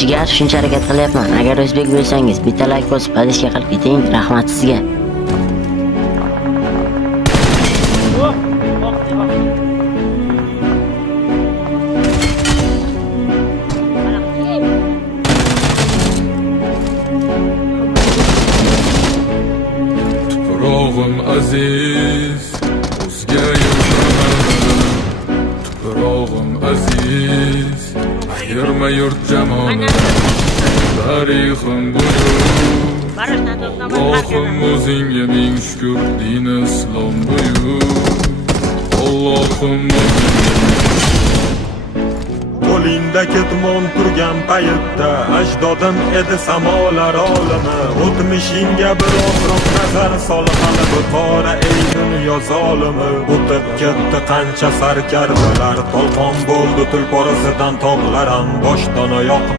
Jigar, shuncha harakat qilyapman. Agar o'zbek bo'lsangiz, bitta like bosib, padishka qilib keting. Rahmat sizga. Tuprog'im aziz, o'zga yurtman. Tuprog'im aziz, ayirma yurt jamoni. Tarixim buyuk, Allohim o'zingga ming shukr, din islom buyuk. Allohim Qo'lingda ketmon turgan paytda ajdodim edi samolar olimi. O'tmishingga bir oqroq nazar sol, hali bu qora ey dunyo zolimi. O'tib ketdi qancha sarkardalar, tolqon bo'ldi tulporasidan tog'laram, boshdan oyoq